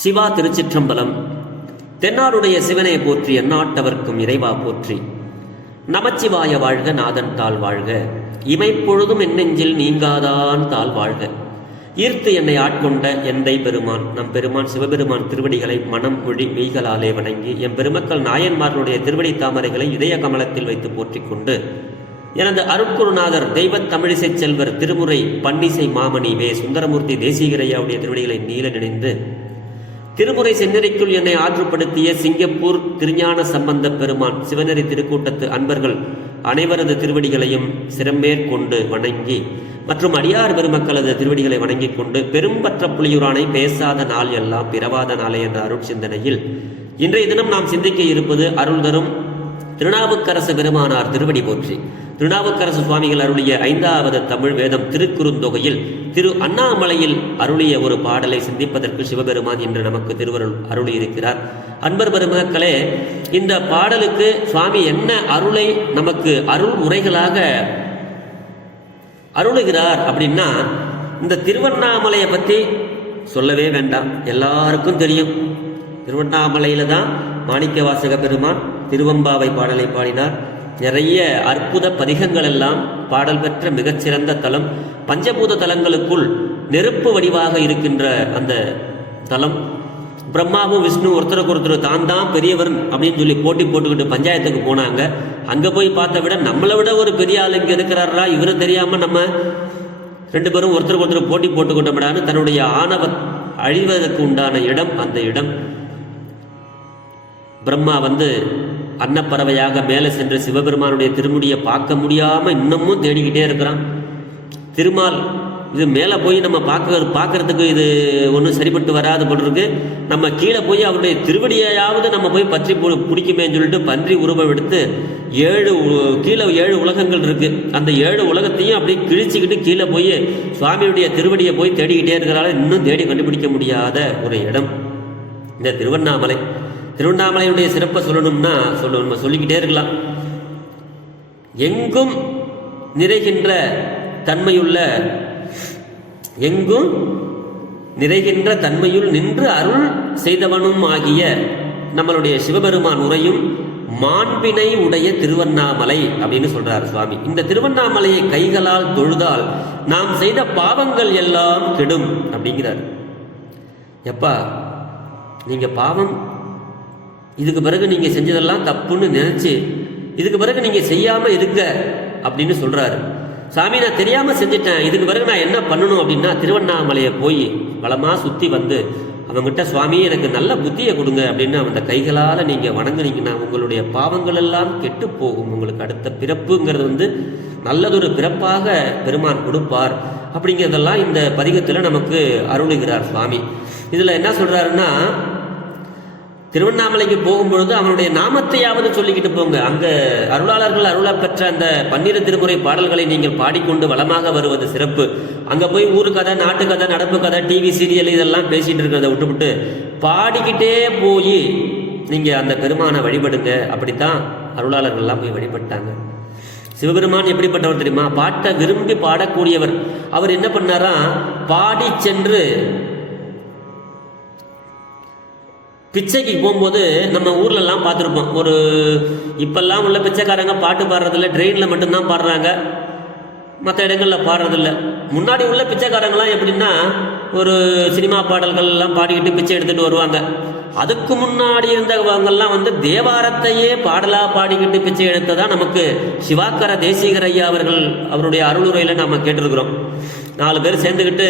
சிவா திருச்சிற்றம்பலம். தென்னாடுடைய சிவனை போற்றி எந்நாட்டவர்க்கும் இறைவா போற்றி. நமச்சிவாய வாழ்க நாதன் தாள் வாழ்க. இமைப்பொழுதும் என்னெஞ்சில் நீங்காதான் தாள் வாழ்க. ஈர்த்து என்னை ஆட்கொண்ட எந்தை பெருமான் நம் பெருமான் சிவபெருமான் திருவடிகளை மனம் மொழி மெய்களாலே வணங்கி எம் பெருமக்கள் நாயன்மார்களுடைய திருவடி தாமரைகளை இதய கமலத்தில் வைத்து போற்றிக் கொண்டு எனது அருட்குருநாதர் தெய்வத் தமிழிசை செல்வர் திருமுறை பன்னிசை மாமணி வே சுந்தரமூர்த்தி தேசிகரையாவுடைய திருவடிகளை நீல நினைந்து திருமுறை செந்நெறிக்குள் என்னை ஆற்றுப்படுத்திய சிங்கப்பூர் திருஞான சம்பந்த பெருமான் சிவநெறி திருக்கூட்டத்து அன்பர்கள் அனைவரது திருவடிகளையும் சிறமேற்கொண்டு வணங்கி மற்றும் அடியார் பெருமக்களது திருவடிகளை வணங்கிக் கொண்டு பெரும்பற்ற புலியூரானை பேசாத நாள் எல்லாம் பிறவாத நாளே என்ற அருட்சிந்தனையில் இன்றைய தினம் நாம் சிந்திக்க இருப்பது அருள் தரும் திருநாவுக்கரசு பெருமானார் திருவடி போற்றி. திருநாவுக்கரசு சுவாமிகள் அருளிய ஐந்தாவது தமிழ் வேதம் திருக்குறுந்தொகையில் திரு அண்ணாமலையில் அருளிய ஒரு பாடலை சிந்திப்பதற்கு சிவபெருமான் என்று நமக்கு திருவருள் அருளி இருக்கிறார் அன்பர் பெருமக்களே இந்த பாடலுக்கு சுவாமி என்ன அருளை நமக்கு அருள் உரைகளாக அருளுகிறார் அப்படின்னா இந்த திருவண்ணாமலையை பற்றி சொல்லவே வேண்டாம். எல்லாருக்கும் தெரியும். திருவண்ணாமலையில தான் மாணிக்க வாசக பெருமான் திருவம்பாவை பாடலை பாடினார். நிறைய அற்புத பதிகங்கள் எல்லாம் பாடல் பெற்ற மிகச்சிறந்த தலம் பஞ்சபூத தலங்களுக்குள் நெருப்பு வடிவாக இருக்கின்ற அந்த தலம். பிரம்மாவும் விஷ்ணு ஒருத்தருக்கு ஒருத்தர் தான் தான் பெரியவர் அப்படின்னு சொல்லி போட்டி போட்டுக்கிட்டு பஞ்சாயத்துக்கு போனாங்க. அங்கே போய் பார்த்த விட நம்மளை விட ஒரு பெரிய ஆள் இங்கே இருக்கிறாரா? இவரு தெரியாமல் நம்ம ரெண்டு பேரும் ஒருத்தருக்கு ஒருத்தர் போட்டி போட்டுக்கிட்டோம்டான்னு தன்னுடைய ஆணவ அழிவதற்கு உண்டான இடம் அந்த இடம். பிரம்மா வந்து அன்னப்பறவையாக மேலே சென்று சிவபெருமானுடைய திருமுடியை பார்க்க முடியாமல் இன்னமும் தேடிக்கிட்டே இருக்கிறான். திருமால் இது மேலே போய் நம்ம பார்க்க பார்க்கறதுக்கு இது ஒன்றும் சரிப்பட்டு வராது போல் இருக்கு. நம்ம கீழே போய் அவருடைய திருவடியையாவது நம்ம போய் பற்றி பு- பிடிக்குமேன்னு சொல்லிட்டு பன்றி உருவம் எடுத்து ஏழு கீழே ஏழு உலகங்கள் இருக்குது அந்த ஏழு உலகத்தையும் அப்படியே கிழிச்சிக்கிட்டு கீழே போய் சுவாமியுடைய திருவடியை போய் தேடிக்கிட்டே இருக்கிறால இன்னும் தேடி கண்டுபிடிக்க முடியாத ஒரு இடம். இந்த திருவண்ணாமலை. திருவண்ணாமலையுடைய சிறப்பை சொல்லணும்னா சொல்ல நம்ம சொல்லிக்கிட்டே இருக்கலாம். எங்கும் நிறைகின்ற தன்மையுள்ள எங்கும் நிறைகின்ற தன்மையுள் நின்று அருள் செய்தவனும் ஆகிய நம்மளுடைய சிவபெருமான் உரையும் மாண்பினை உடைய திருவண்ணாமலை அப்படின்னு சொல்றார் சுவாமி. இந்த திருவண்ணாமலையை கைகளால் தொழுதால் நாம் செய்த பாவங்கள் எல்லாம் கெடும் அப்படிங்கிறார். எப்பா நீங்க பாவம் இதுக்கு பிறகு நீங்கள் செஞ்சதெல்லாம் தப்புன்னு நினச்சி இதுக்கு பிறகு நீங்கள் செய்யாமல் இருக்க அப்படின்னு சொல்கிறாரு சாமி நான் தெரியாமல் செஞ்சுட்டேன். இதுக்கு பிறகு நான் என்ன பண்ணணும் அப்படின்னா திருவண்ணாமலையை போய் வளமாக சுற்றி வந்து அவங்ககிட்ட சுவாமி எனக்கு நல்ல புத்தியை கொடுங்க அப்படின்னு அந்த கைகளால் நீங்கள் வணங்குனீங்கன்னா உங்களுடைய பாவங்கள் எல்லாம் கெட்டு போகும். உங்களுக்கு அடுத்த பிறப்புங்கிறது வந்து நல்லதொரு பிறப்பாக பெருமான் கொடுப்பார் அப்படிங்கிறதெல்லாம் இந்த பதிகத்தில் நமக்கு அருளுகிறார் சுவாமி. இதில் என்ன சொல்கிறாருன்னா திருவண்ணாமலைக்கு போகும்பொழுது அவனுடைய நாமத்தையாவது சொல்லிக்கிட்டு போங்க. அங்க அருளாளர்கள் அருளா பெற்ற அந்த பன்னிரு திருமுறை பாடல்களை நீங்கள் பாடிக்கொண்டு வளமாக வருவது சிறப்பு. அங்க போய் ஊரு கதை நாட்டு கதை நடப்பு கதை டிவி சீரியல் இதெல்லாம் பேசிட்டு இருக்கிறத விட்டுவிட்டு பாடிக்கிட்டே போய் நீங்க அந்த பெருமானை வழிபடுங்க. அப்படித்தான் அருளாளர்கள்லாம் போய் வழிபட்டாங்க. சிவபெருமான் எப்படிப்பட்டவர் தெரியுமா? பாட்டை விரும்பி பாடக்கூடியவர். அவர் என்ன பண்ணாரா? பாடி சென்று பிச்சைக்கு போகும்போது நம்ம ஊர்லலாம் பார்த்துருப்போம். ஒரு இப்போல்லாம் உள்ள பிச்சைக்காரங்க பாட்டு பாடுறதில்ல ட்ரெயினில் மட்டும்தான் பாடுறாங்க. மற்ற இடங்களில் பாடுறதில்ல. முன்னாடி உள்ள பிச்சைக்காரங்களாம் எப்படின்னா ஒரு சினிமா பாடல்கள்லாம் பாடிக்கிட்டு பிச்சை எடுத்துகிட்டு வருவாங்க. அதுக்கு முன்னாடி இருந்தவங்கெல்லாம் வந்து தேவாரத்தையே பாடலாக பாடிக்கிட்டு பிச்சை எடுத்ததாக நமக்கு சிவாக்கர தேசிகர் ஐயா அவர்கள் அவருடைய அருளுரையில நம்ம கேட்டிருக்கிறோம். நாலு பேர் சேர்ந்துக்கிட்டு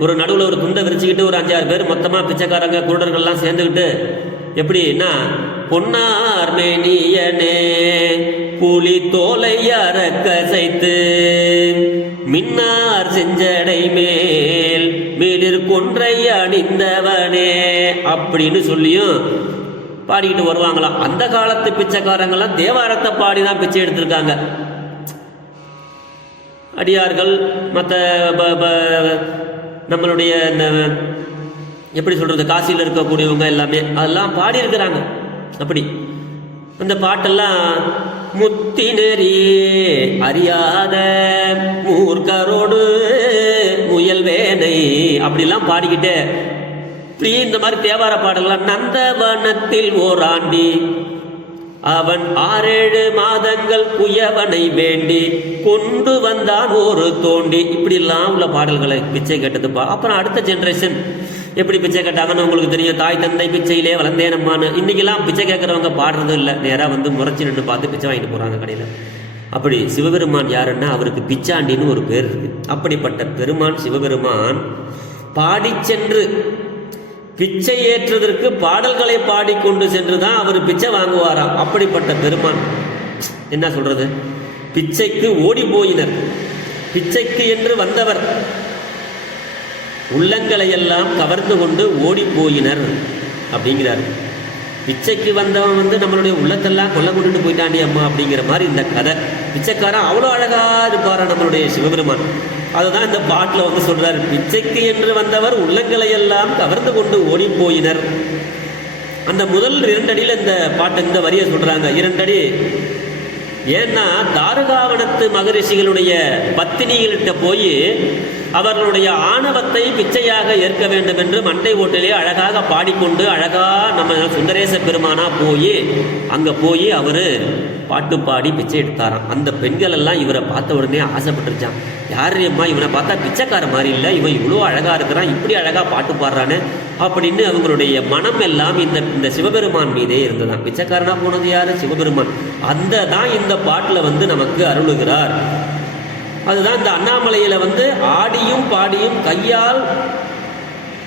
ஒரு நடுவில் ஒரு துண்டை விரிச்சுக்கிட்டு ஒரு அஞ்சாறு பேர் மொத்தமாக பிச்சைக்காரங்க குருடர்கள்லாம் சேர்ந்துக்கிட்டு எப்படின்னா பொன்னார் மேனியனே புலி தோலை அறக்கசைத்து மின்னார் செஞ்சடை மேல் வீடிற் கொன்றை அணிந்தவனே அப்படின்னு சொல்லியும் பாடிக்கிட்டு வருவாங்களாம். அந்த காலத்து பிச்சைக்காரங்கெல்லாம் தேவாரத்தை பாடி தான் பிச்சை எடுத்திருக்காங்க. அடியார்கள் மற்ற நம்மளுடைய இந்த எப்படி சொல்றது காசியில் இருக்கக்கூடியவங்க எல்லாமே அதெல்லாம் பாடியிருக்கிறாங்க. அப்படி. அந்த பாட்டெல்லாம் முத்தி நெறி அறியாத மூர்க்கரோடு முயல் வேனை அப்படிலாம் பாடிக்கிட்டே. இப்படி இந்த மாதிரி தேவார பாடலாம் நந்தவனத்தில் ஓராண்டி அவன் ஆறேழு மாதங்கள் குயவனை வேண்டி கொண்டு வந்தான் ஒரு தோண்டி. இப்படிலாம் உள்ள பாடல்களை பிச்சை கேட்டது பா அப்புறம் அடுத்த ஜென்ரேஷன் எப்படி பிச்சை கேட்டாங்கன்னு உங்களுக்கு தெரியும். தாய் தந்தை பிச்சையிலே வளர்ந்தேன் அம்மான்னு. இன்னைக்கெல்லாம் பிச்சை கேட்குறவங்க பாடுறதும் இல்லை. நேராக வந்து முறைச்சி நின்று பார்த்து பிச்சை வாங்கிட்டு போகிறாங்க கடையில். அப்படி சிவபெருமான் யாருன்னா அவருக்கு பிச்சாண்டின்னு ஒரு பேர் இருக்கு. அப்படிப்பட்ட பெருமான் சிவபெருமான் பாடி சென்று பிச்சை ஏற்றுவதற்கு பாடல்களை பாடிக்கொண்டு சென்று தான் அவர் பிச்சை வாங்குவாராம். அப்படிப்பட்ட பெருமான். என்ன சொல்றது? பிச்சைக்கு ஓடி போயினர் பிச்சைக்கு என்று வந்தவர். உள்ளங்களை எல்லாம் கவர்ந்து கொண்டு ஓடி போயினர் அப்படிங்கிறார். பிச்சைக்கு வந்தவன் வந்து நம்மளுடைய உள்ளத்தெல்லாம் கொல்ல கொண்டுட்டு போயிட்டாண்டி அம்மா அப்படிங்கிற மாதிரி இந்த கதை. பிச்சைக்காரன் அவ்வளோ அழகா இருப்பாரா நம்மளுடைய சிவபெருமான். அதுதான் இந்த பாட்டில் வந்து சொல்றாரு. பிச்சைக்கு என்று வந்தவர் உள்ளங்களை எல்லாம் கவர்ந்து கொண்டு ஓடி போயினர். அந்த முதல் இரண்டடியில் இந்த பாட்டு இந்த வரியை சொல்றாங்க. இரண்டடி ஏன்னா தாருகாவனத்து மகரிஷிகளுடைய பத்தினிகள்கிட்ட போய் அவர்களுடைய ஆணவத்தை பிச்சையாக ஏற்க வேண்டும் என்று மண்டை ஓட்டிலே அழகாக பாடிக்கொண்டு அழகா நம்ம சுந்தரேச பெருமானா போய் அங்க போய் அவரு பாட்டு பாடி பிச்சை எடுத்தாராம். அந்த பெண்கள் எல்லாம் இவரை பார்த்த உடனே ஆசைப்பட்டுருச்சான் யார் அம்மா இவனை பார்த்தா பிச்சைக்கார மாதிரி இல்லை இவன் இவ்வளோ அழகா இருக்கிறான் இப்படி அழகா பாட்டு பாடுறான்னு அப்படின்னு அவங்களுடைய மனம் எல்லாம் இந்த இந்த சிவபெருமான் மீதே இருந்ததான் பிச்சைக்காரனா போனது யாரு? சிவபெருமான். அந்த தான் இந்த பாட்டில் வந்து நமக்கு அருளுகிறார். அதுதான் இந்த அண்ணாமலையில் வந்து ஆடியும் பாடியும் கையால்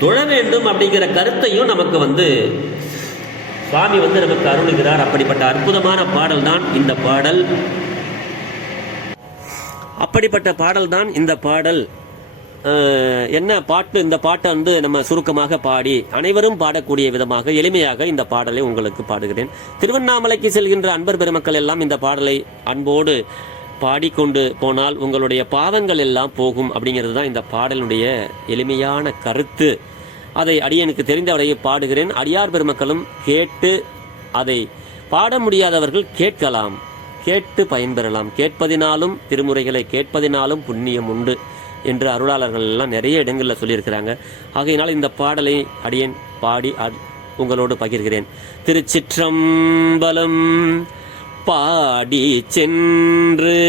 தொழ வேண்டும் அப்படிங்கிற கருத்தையும் நமக்கு வந்து சுவாமி வந்து நமக்கு அருளுகிறார். அப்படிப்பட்ட அற்புதமான பாடல் தான் இந்த பாடல். அப்படிப்பட்ட பாடல் தான் இந்த பாடல். என்ன பாட்டு? இந்த பாட்டை வந்து நம்ம சுருக்கமாக பாடி அனைவரும் பாடக்கூடிய விதமாக எளிமையாக இந்த பாடலை உங்களுக்கு பாடுகிறேன். திருவண்ணாமலைக்கு செல்கின்ற அன்பர் பெருமக்கள் எல்லாம் இந்த பாடலை அன்போடு பாடிக்கொண்டு போனால் உங்களுடைய பாவங்கள் எல்லாம் போகும் அப்படிங்கிறது தான் இந்த பாடலுடைய எளிமையான கருத்து. அதை அடியனுக்கு தெரிந்தவரையை பாடுகிறேன். அடியார் பெருமக்களும் கேட்டு அதை பாட முடியாதவர்கள் கேட்கலாம். கேட்டு பயன்பெறலாம். கேட்பதினாலும் திருமுறைகளை கேட்பதினாலும் புண்ணியம் உண்டு என்று அருளாளர்கள் எல்லாம் நிறைய இடங்களில் சொல்லியிருக்கிறாங்க. ஆகையினால் இந்த பாடலை அடியேன் பாடி உங்களோடு பகிர்கிறேன். திருச்சிற்றம்பலம் பாடி சென்று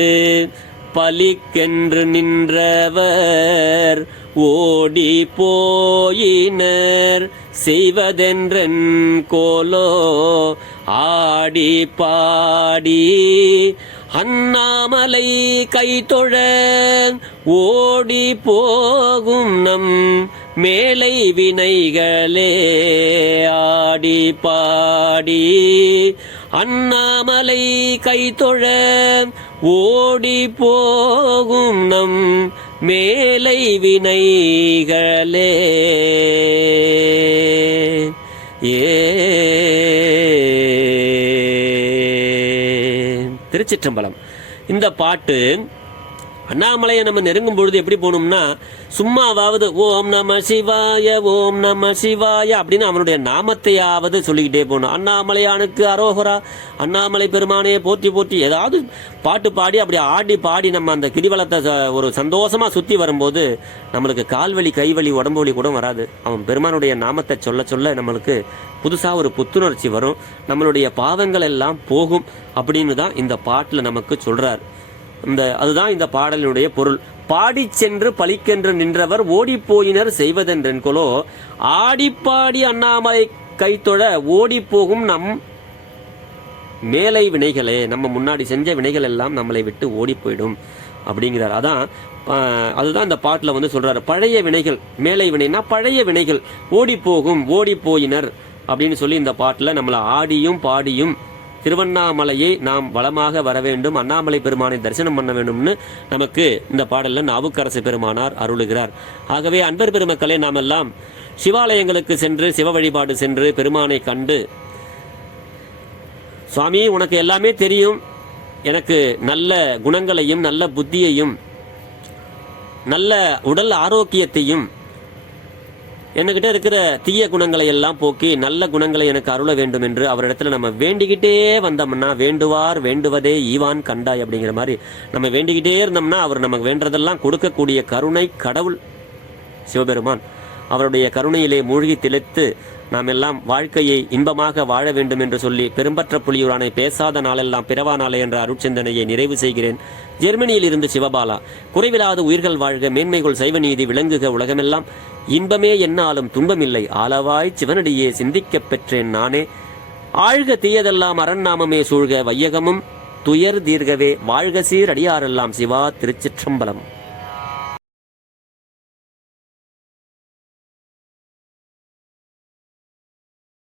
பலிக்கென்று நின்றவர் ஓடி போயினர். செய்வதென்றன் கோலோ ஆடி பாடி அண்ணாமலை கைதொழ ஓடி போகும் நம் மேலை வினைகளே. ஆடி பாடி அண்ணாமலை கைத்தொழ ஓடி போகும் நம் மேலை வினைகளே. ஏ. திருச்சிற்றம்பலம். இந்த பாட்டு அண்ணாமலையை நம்ம நெருங்கும் பொழுது எப்படி போகணும்னா சும்மாவாவது ஓம் நம சிவாய ஓம் நம சிவாய அப்படின்னு அவனுடைய நாமத்தையாவது சொல்லிக்கிட்டே போகணும். அண்ணாமலையானுக்கு அரோகரா அண்ணாமலை பெருமானையை போற்றி போற்றி ஏதாவது பாட்டு பாடி அப்படி ஆடி பாடி நம்ம அந்த கிரிவலத்தை ச- ஒரு சந்தோஷமாக சுற்றி வரும்போது நம்மளுக்கு கால்வலி கைவலி உடம்பு வலி கூட வராது. அவன் பெருமானுடைய நாமத்தை சொல்ல சொல்ல நம்மளுக்கு புதுசாக ஒரு புத்துணர்ச்சி வரும். நம்மளுடைய பாவங்கள் எல்லாம் போகும் அப்படின்னு தான் இந்த பாட்டில் நமக்கு சொல்கிறார் இந்த அதுதான் இந்த பாடலினுடைய பொருள். பாடி சென்று பலிக்கென்று நின்றவர் ஓடிப்போயினர் செய்வதென்றென்கொலோ ஆடிப்பாடி அண்ணாமலை கைத்தொழ ஓடிப் போகும் நம் மேலை வினைகளே. நம்ம முன்னாடி செஞ்ச வினைகள் எல்லாம் நம்மளை விட்டு ஓடி போயிடும் அப்படிங்கிறார். அதான் அதுதான் இந்த பாட்டில் வந்து சொல்கிறாரு பழைய வினைகள் மேலை வினைனா பழைய வினைகள். ஓடி போகும் ஓடி போயினர் அப்படின்னு சொல்லி இந்த பாட்டில் நம்மளை ஆடியும் பாடியும் திருவண்ணாமலையை நாம் வளமாக வர வேண்டும் அண்ணாமலை பெருமானை தரிசனம் பண்ண வேண்டும்னு நமக்கு இந்த பாடலில் நாவுக்கரசு பெருமானார் அருளுகிறார். ஆகவே அன்பர் பெருமக்களை நாம் எல்லாம் சிவாலயங்களுக்கு சென்று சிவ வழிபாடு சென்று பெருமானை கண்டு சுவாமி உனக்கு எல்லாமே தெரியும். எனக்கு நல்ல குணங்களையும் நல்ல புத்தியையும் நல்ல உடல் ஆரோக்கியத்தையும் என்கிட்ட இருக்கிற தீய குணங்களை எல்லாம் போக்கி நல்ல குணங்களை எனக்கு அருள வேண்டும் என்று அவரிடத்துல நம்ம வேண்டிக்கிட்டே வந்தோம்னா வேண்டுவார் வேண்டுவதே ஈவான் கண்டாய் அப்படிங்கிற மாதிரி நம்ம வேண்டிக்கிட்டே இருந்தோம்னா அவர் நமக்கு வேண்டதெல்லாம் கொடுக்கக்கூடிய கருணை கடவுள் சிவபெருமான். அவருடைய கருணையிலே மூழ்கி திளைத்து நாம் எல்லாம் வாழ்க்கையை இன்பமாக வாழ வேண்டும் என்று சொல்லி பெரும்பற்ற புலியூரானை பேசாத நாளெல்லாம் பிறவா நாளே என்ற அருட்சிந்தனையை நிறைவு செய்கிறேன். ஜெர்மனியில் இருந்து சிவபாலா குறைவிலாத உயிர்கள் வாழ்க மேன்மைகள் சைவ நீதி விளங்குக உலகமெல்லாம் இன்பமே என்னாலும் துன்பமில்லை. ஆளவாய் சிவனடியே சிந்திக்கப் பெற்றேன் நானே. ஆழ்க தீயதெல்லாம் அரண்நாமமே சூழ்க வையகமும் துயர் தீர்கவே. வாழ்க சீர் அடியாரெல்லாம் சிவா திருச்சிற்றம்பலம்.